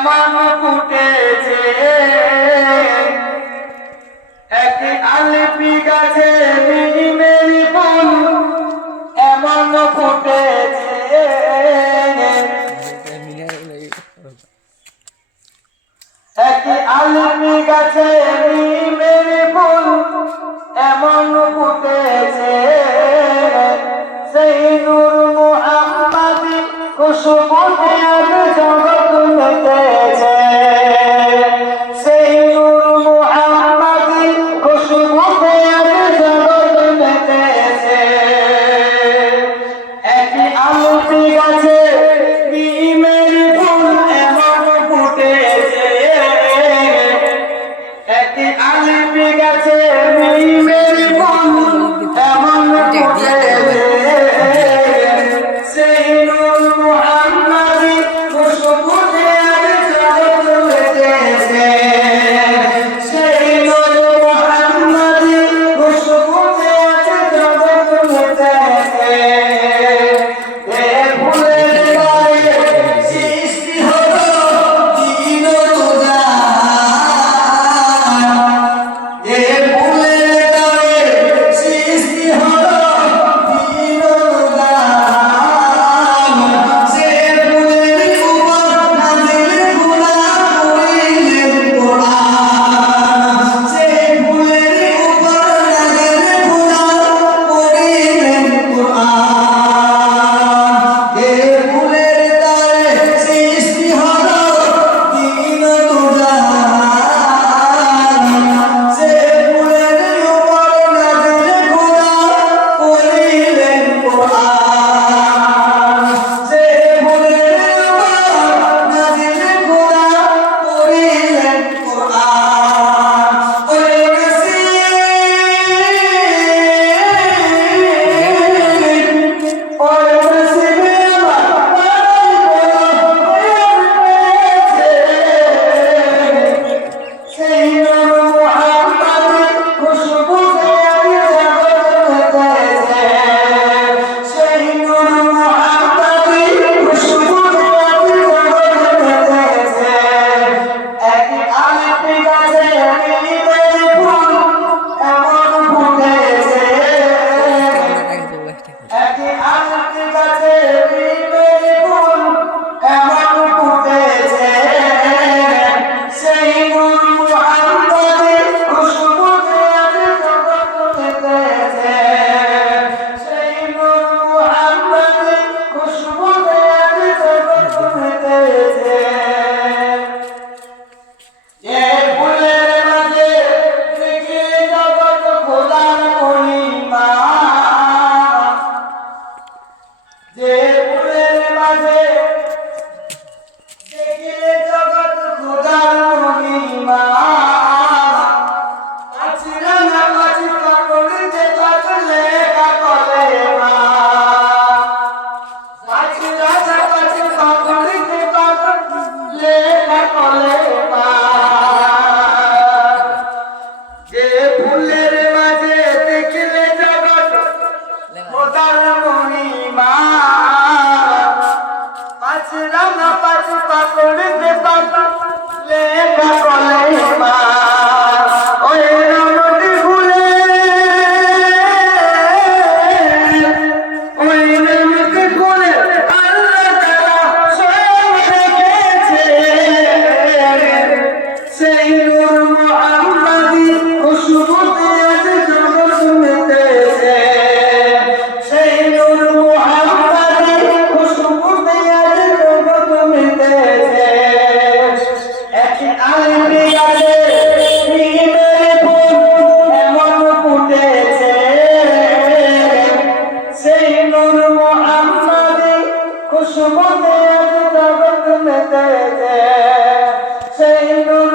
আমান ফুটেছে। একটি আলিপি গাছে এমন ফুটেছে। একটি আলিপি গাছে মেরি ফুল এমন ফুটেছে। সেই নূর মুহাম্মাদি কুসুম আলিমে গেছে মিমে Amen.